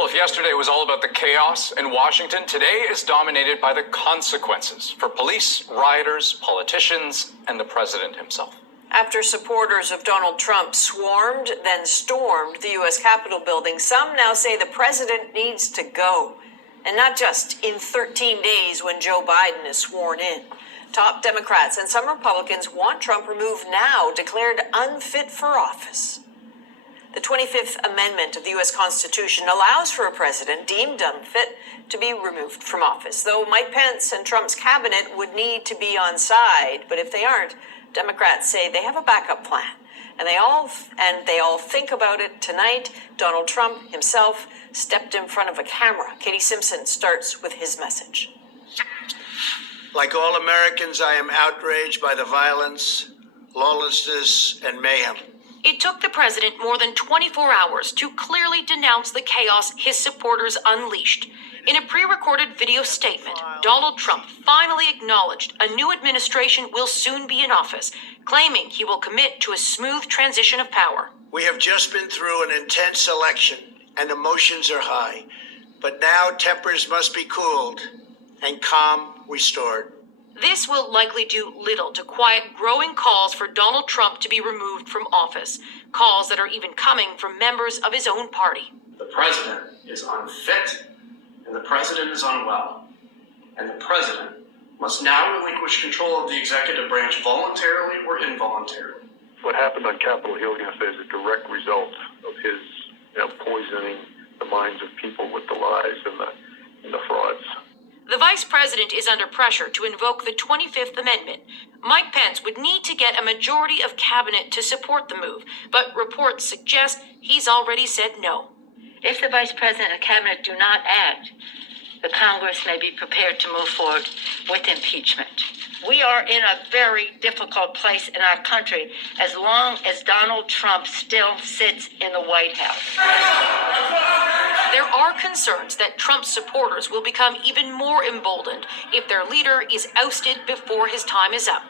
Well, if yesterday was all about the chaos in Washington, today is dominated by the consequences for police, rioters, politicians, and the president himself. After supporters of Donald Trump swarmed, then stormed the U.S. Capitol building, some now say the president needs to go. And not just in 13 days when Joe Biden is sworn in. Top Democrats and some Republicans want Trump removed now, declared unfit for office. The 25th Amendment of the U.S. Constitution allows for a president deemed unfit to be removed from office, though Mike Pence and Trump's cabinet would need to be on side. But if they aren't, Democrats say they have a backup plan. And they all think about it tonight. Donald Trump himself stepped in front of a camera. Katie Simpson starts with his message. Like all Americans, I am outraged by the violence, lawlessness, and mayhem. It took the president more than 24 hours to clearly denounce the chaos his supporters unleashed. In a pre-recorded video statement, Donald Trump finally acknowledged a new administration will soon be in office, claiming he will commit to a smooth transition of power. We have just been through an intense election, and emotions are high. But now tempers must be cooled and calm restored. This will likely do little to quiet growing calls for Donald Trump to be removed from office, calls that are even coming from members of his own party. The president is unfit, and the president is unwell. And the president must now relinquish control of the executive branch voluntarily or involuntarily. What happened on Capitol Hill yesterday is a direct result of his poisoning the minds of people with the lies and the frauds. The vice president is under pressure to invoke the 25th Amendment. Mike Pence would need to get a majority of cabinet to support the move, but reports suggest he's already said no. If the vice president and cabinet do not act, the Congress may be prepared to move forward with impeachment. We are in a very difficult place in our country as long as Donald Trump still sits in the White House. There are concerns that Trump's supporters will become even more emboldened if their leader is ousted before his time is up.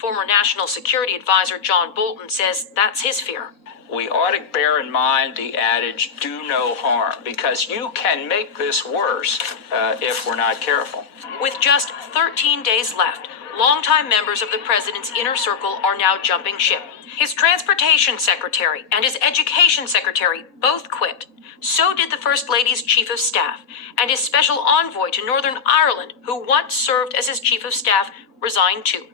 Former National Security Advisor John Bolton says that's his fear. We ought to bear in mind the adage, do no harm, because you can make this worse if we're not careful. With just 13 days left, longtime members of the president's inner circle are now jumping ship. His transportation secretary and his education secretary both quit. So did the First Lady's chief of staff, and his special envoy to Northern Ireland, who once served as his chief of staff, resigned too.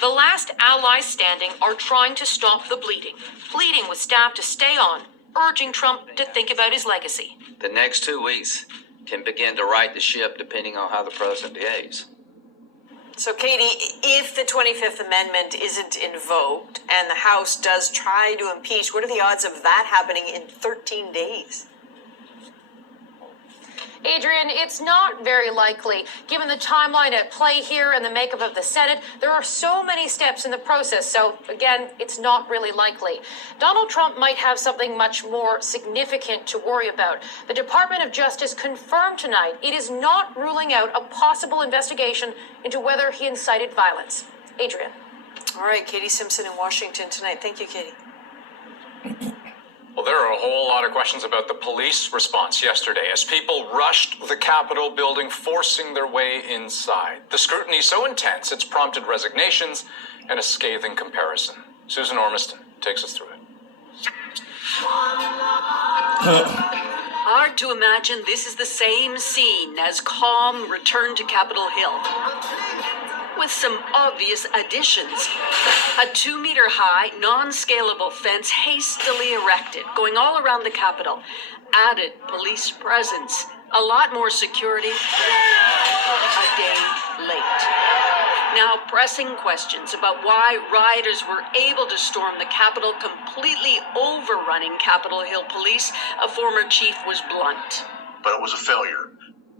The last allies standing are trying to stop the bleeding, pleading with staff to stay on, urging Trump to think about his legacy. The next 2 weeks can begin to right the ship depending on how the president behaves. So, Katie, if the 25th Amendment isn't invoked and the House does try to impeach, what are the odds of that happening in 13 days? Adrian, it's not very likely. Given the timeline at play here and the makeup of the Senate, there are so many steps in the process. So, again, it's not really likely. Donald Trump might have something much more significant to worry about. The Department of Justice confirmed tonight it is not ruling out a possible investigation into whether he incited violence. Adrian. All right, Katie Simpson in Washington tonight. Thank you, Katie. Well, there are a whole lot of questions about the police response yesterday as people rushed the Capitol building, forcing their way inside. The scrutiny so intense, it's prompted resignations and a scathing comparison. Susan Ormiston takes us through it. Hard to imagine this is the same scene as calm return to Capitol Hill. With some obvious additions. A 2-meter-high, non-scalable fence hastily erected, going all around the Capitol. Added police presence. A lot more security. A day late. Now pressing questions about why rioters were able to storm the Capitol, completely overrunning Capitol Hill police. A former chief was blunt. But it was a failure,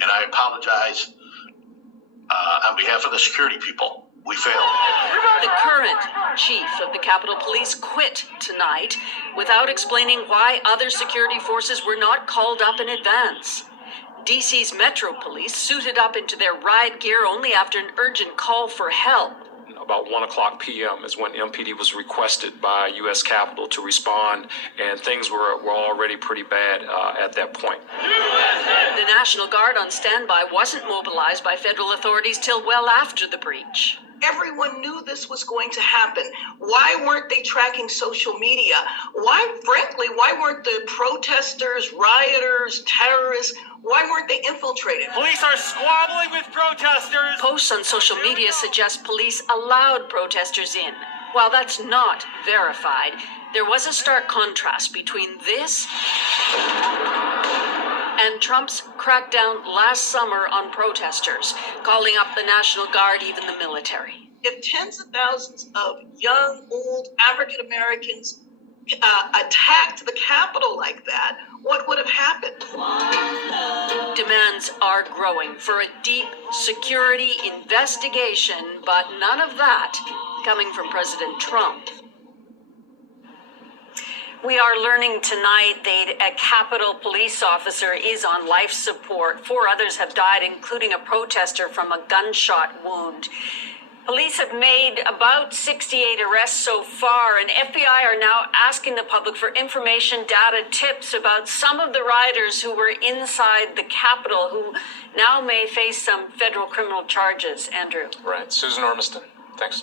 and I apologize on behalf of the security people. We failed. The current chief of the Capitol Police quit tonight without explaining why other security forces were not called up in advance. DC's Metro Police suited up into their riot gear only after an urgent call for help. about 1 o'clock p.m. is when MPD was requested by U.S. Capitol to respond, and things were already pretty bad at that point. The National Guard on standby wasn't mobilized by federal authorities till well after the breach. Everyone knew this was going to happen. Why weren't they tracking social media? Frankly, why weren't the protesters, rioters, terrorists, why weren't they infiltrated? Police are squabbling with protesters. Posts on social media suggest police allowed protesters in. While that's not verified, there was a stark contrast between this and Trump's crackdown last summer on protesters, calling up the National Guard, even the military. If tens of thousands of young, old African Americans attacked the Capitol like that, what would have happened? Demands are growing for a deep security investigation, but none of that coming from President Trump. We are learning tonight that a Capitol police officer is on life support. 4 others have died, including a protester from a gunshot wound. Police have made about 68 arrests so far, and FBI are now asking the public for information, data, tips about some of the rioters who were inside the Capitol who now may face some federal criminal charges. Andrew. Right. Susan Ormiston, thanks.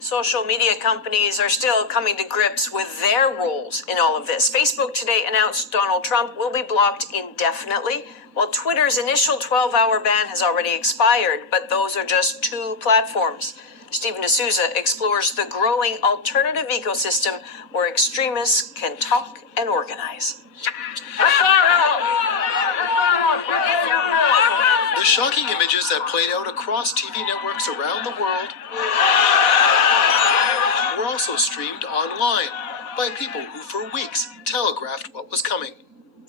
Social media companies are still coming to grips with their roles in all of this. Facebook today announced Donald Trump will be blocked indefinitely, while Twitter's initial 12-hour ban has already expired, but those are just 2 platforms. Stephen D'Souza explores the growing alternative ecosystem where extremists can talk and organize. The shocking images that played out across TV networks around the world were also streamed online by people who for weeks telegraphed what was coming.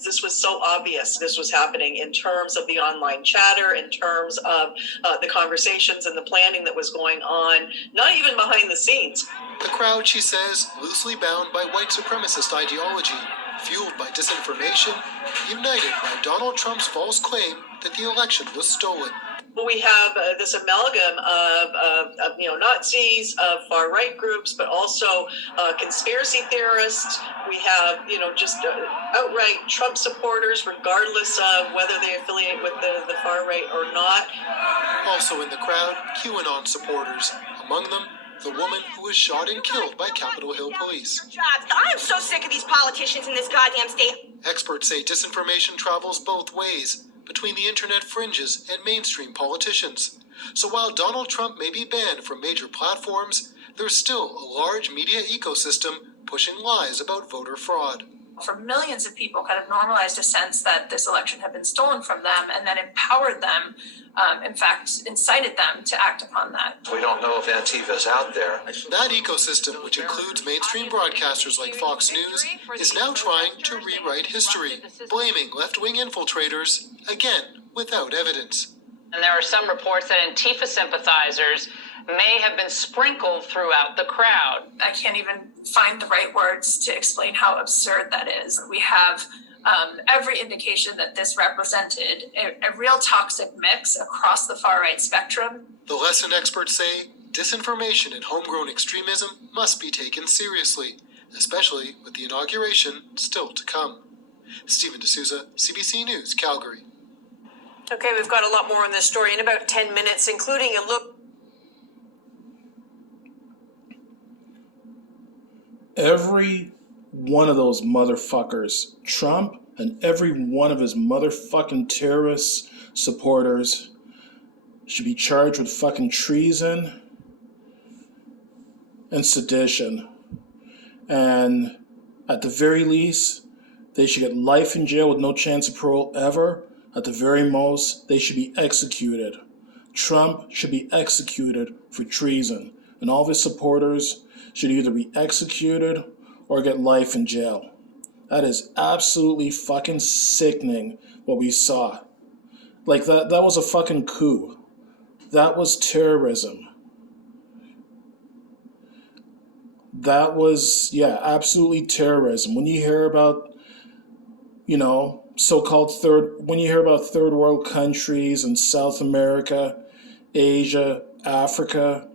This was so obvious this was happening in terms of the online chatter, in terms of the conversations and the planning that was going on, not even behind the scenes. The crowd, she says, loosely bound by white supremacist ideology, fueled by disinformation, united by Donald Trump's false claim that the election was stolen. We have this amalgam of Nazis, of far-right groups, but also conspiracy theorists. We have, just outright Trump supporters, regardless of whether they affiliate with the far-right or not. Also in the crowd, QAnon supporters. Among them, the woman who was shot and killed by Capitol Hill police. I am so sick of these politicians in this goddamn state. Experts say disinformation travels both ways, between the internet fringes and mainstream politicians. So while Donald Trump may be banned from major platforms, there's still a large media ecosystem pushing lies about voter fraud. For millions of people, kind of normalized a sense that this election had been stolen from them, and then empowered them, in fact, incited them to act upon that. We don't know if Antifa's out there. That ecosystem, which includes mainstream broadcasters like Fox News, is now trying to rewrite history, blaming left-wing infiltrators, again, without evidence. And there are some reports that Antifa sympathizers may have been sprinkled throughout the crowd. I can't even find the right words to explain how absurd that is. We have every indication that this represented a real toxic mix across the far-right spectrum. The lesson experts say disinformation and homegrown extremism must be taken seriously, especially with the inauguration still to come. Stephen D'Souza, CBC News, Calgary. Okay, we've got a lot more on this story in about 10 minutes, including a look. Every one of those motherfuckers, Trump and every one of his motherfucking terrorist supporters, should be charged with fucking treason and sedition. And at the very least, they should get life in jail with no chance of parole ever. At the very most, they should be executed. Trump should be executed for treason, and all of his supporters should either be executed or get life in jail. That is absolutely fucking sickening what we saw. Like, that was a fucking coup. That was terrorism. That was, absolutely terrorism. When you hear about, when you hear about third world countries in South America, Asia, Africa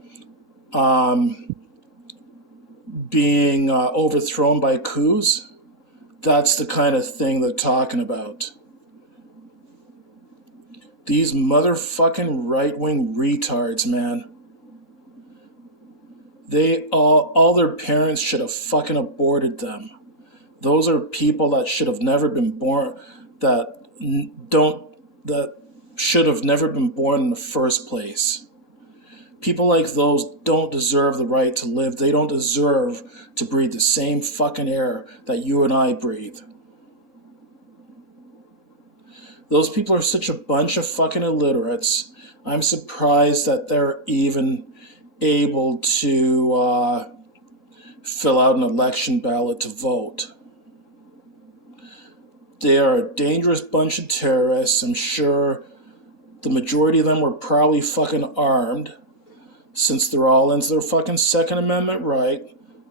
being overthrown by coups. That's the kind of thing they're talking about. These motherfucking right-wing retards, man. They all their parents should have fucking aborted them. Those are people that should have never been born, that should have never been born in the first place. People like those don't deserve the right to live. They don't deserve to breathe the same fucking air that you and I breathe. Those people are such a bunch of fucking illiterates. I'm surprised that they're even able to fill out an election ballot to vote. They are a dangerous bunch of terrorists. I'm sure the majority of them were probably fucking armed, since they're all into their fucking Second Amendment right,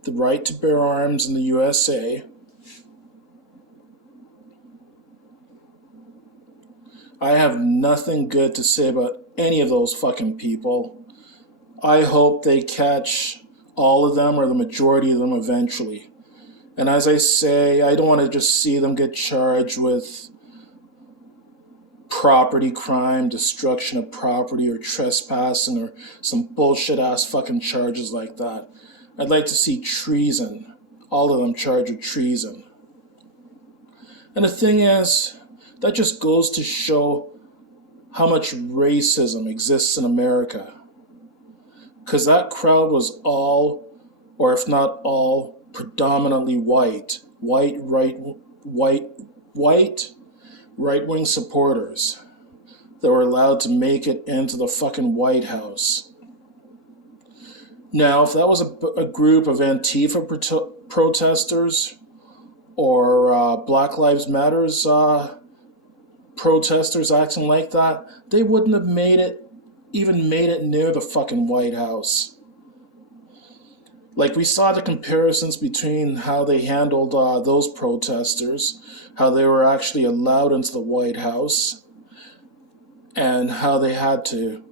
the right to bear arms in the USA. I have nothing good to say about any of those fucking people. I hope they catch all of them or the majority of them eventually. And as I say, I don't want to just see them get charged with property crime, destruction of property, or trespassing, or some bullshit ass fucking charges like that. I'd like to see treason. All of them charged with treason. And the thing is, that just goes to show how much racism exists in America. Because that crowd was all, or if not all, predominantly white right-wing supporters that were allowed to make it into the fucking White House. Now, if that was a group of Antifa protesters or Black Lives Matters protesters acting like that, they wouldn't have made it near the fucking White House. Like, we saw the comparisons between how they handled those protesters, how they were actually allowed into the White House, and how they had to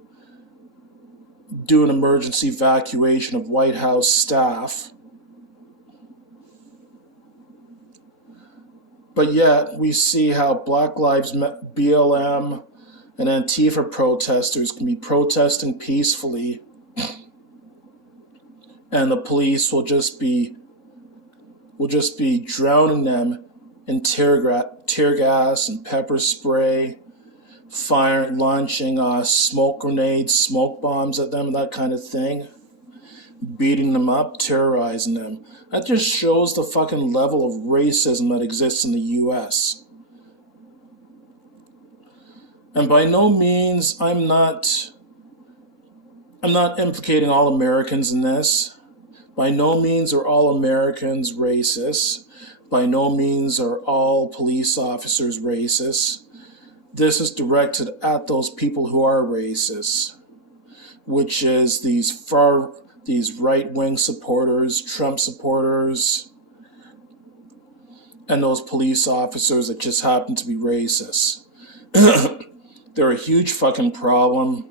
do an emergency evacuation of White House staff. But yet, we see how Black Lives BLM and Antifa protesters can be protesting peacefully, and the police will just be drowning them in tear gas and pepper spray, launching smoke grenades, smoke bombs at them, that kind of thing, beating them up, terrorizing them. That just shows the fucking level of racism that exists in the U.S. And by no means, I'm not implicating all Americans in this. By no means are all Americans racist. By no means are all police officers racist. This is directed at those people who are racist, which is these right-wing supporters, Trump supporters, and those police officers that just happen to be racist. They're a huge fucking problem.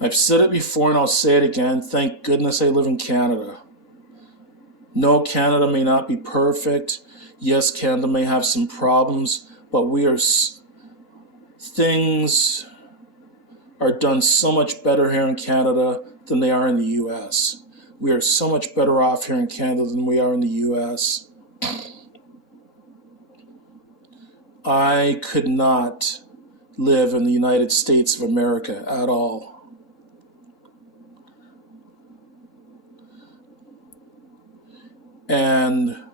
I've said it before and I'll say it again. Thank goodness I live in Canada. No, Canada may not be perfect. Yes, Canada may have some problems, but things are done so much better here in Canada than they are in the U.S. We are so much better off here in Canada than we are in the U.S. I could not live in the United States of America at all. And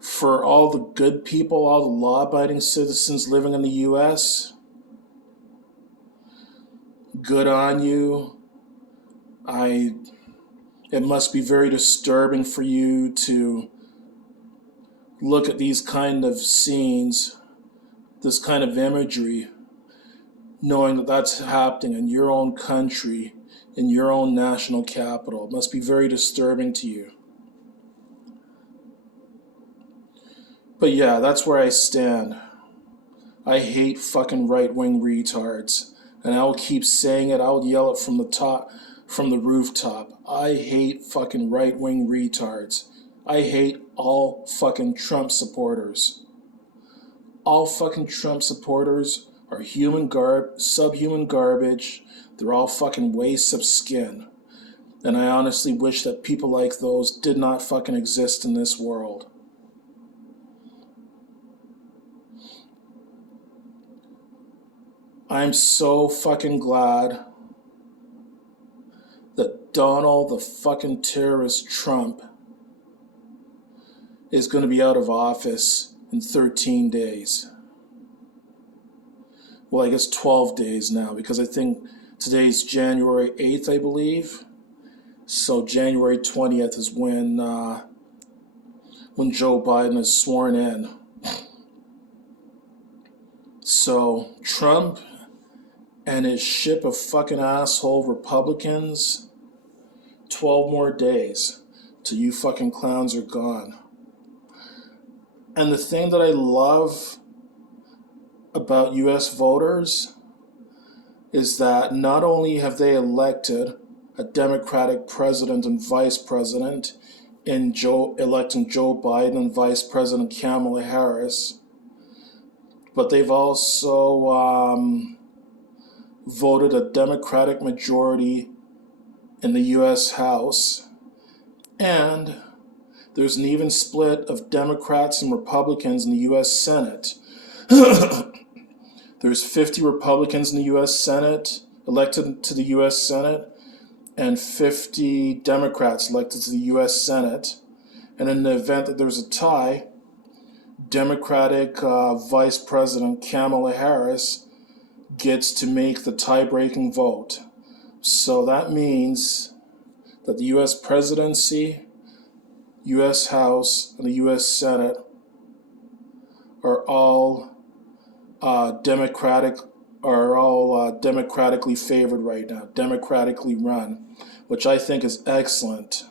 for all the good people, all the law-abiding citizens living in the U.S., good on you. It must be very disturbing for you to look at these kind of scenes, this kind of imagery, knowing that that's happening in your own country, in your own national capital. It must be very disturbing to you. But yeah, that's where I stand. I hate fucking right-wing retards. And I'll keep saying it. I'll yell it from the rooftop. I hate fucking right-wing retards. I hate all fucking Trump supporters. All fucking Trump supporters are subhuman garbage. They're all fucking wastes of skin. And I honestly wish that people like those did not fucking exist in this world. I'm so fucking glad that Donald the fucking terrorist Trump is going to be out of office in 13 days. Well, I guess 12 days now, because I think today's January 8th, I believe. So January 20th is when Joe Biden is sworn in. So Trump and his ship of fucking asshole Republicans, 12 more days till you fucking clowns are gone. And the thing that I love about U.S. voters is that not only have they elected a Democratic president and vice president in electing Joe Biden and Vice President Kamala Harris, but they've also voted a Democratic majority in the U.S. House, and there's an even split of Democrats and Republicans in the U.S. Senate. There's 50 Republicans in the U.S. Senate elected to the U.S. Senate, and 50 Democrats elected to the U.S. Senate. And in the event that there's a tie, Democratic Vice President Kamala Harris gets to make the tie-breaking vote. So that means that the U.S. presidency, U.S. House, and the U.S. Senate are all democratically favored right now, democratically run, which I think is excellent.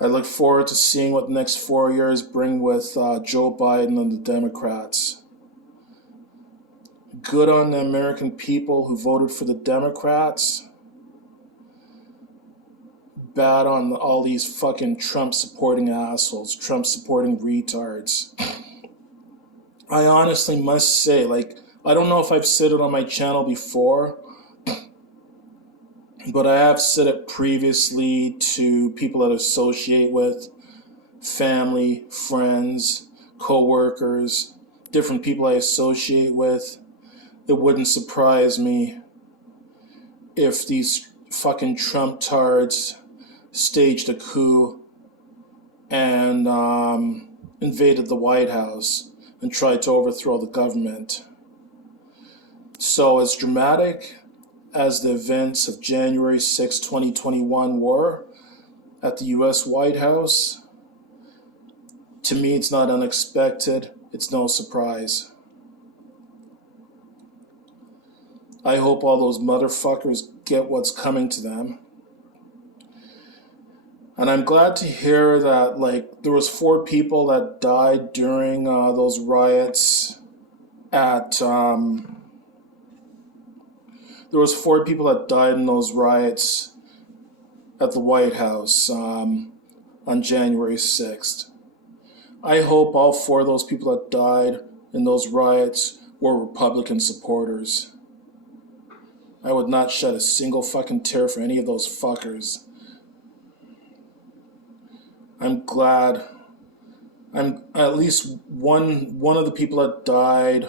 I look forward to seeing what the next 4 years bring with Joe Biden and the Democrats. Good on the American people who voted for the Democrats. Bad on all these fucking Trump-supporting assholes, Trump-supporting retards. I honestly must say, I don't know if I've said it on my channel before, but I have said it previously to people that I associate with, family, friends, co-workers, different people I associate with. It wouldn't surprise me if these fucking Trump tards staged a coup and invaded the White House and tried to overthrow the government. So as dramatic as the events of January 6, 2021 were at the U.S. White House, to me it's not unexpected, it's no surprise. I hope all those motherfuckers get what's coming to them. And I'm glad to hear that, there was 4 people that died during those riots at, there was 4 people that died in those riots at the White House on January 6th. I hope all 4 of those people that died in those riots were Republican supporters. I would not shed a single fucking tear for any of those fuckers. I'm glad. At least one of the people that died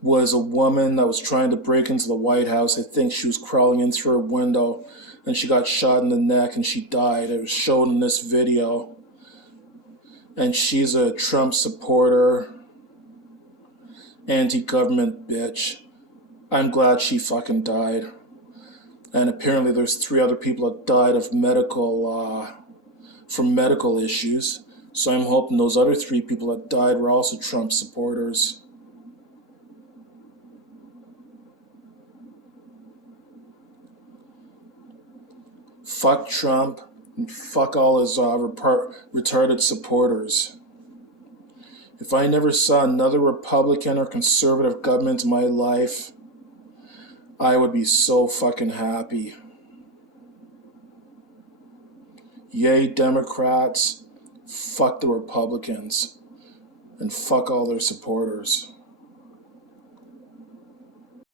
was a woman that was trying to break into the White House. I think she was crawling in through a window and she got shot in the neck and she died. It was shown in this video. And she's a Trump supporter, anti-government bitch. I'm glad she fucking died. And apparently there's 3 other people that died of from medical issues. So I'm hoping those other 3 people that died were also Trump supporters. Fuck Trump and fuck all his retarded supporters. If I never saw another Republican or conservative government in my life, I would be so fucking happy. Yay, Democrats. Fuck the Republicans. And fuck all their supporters.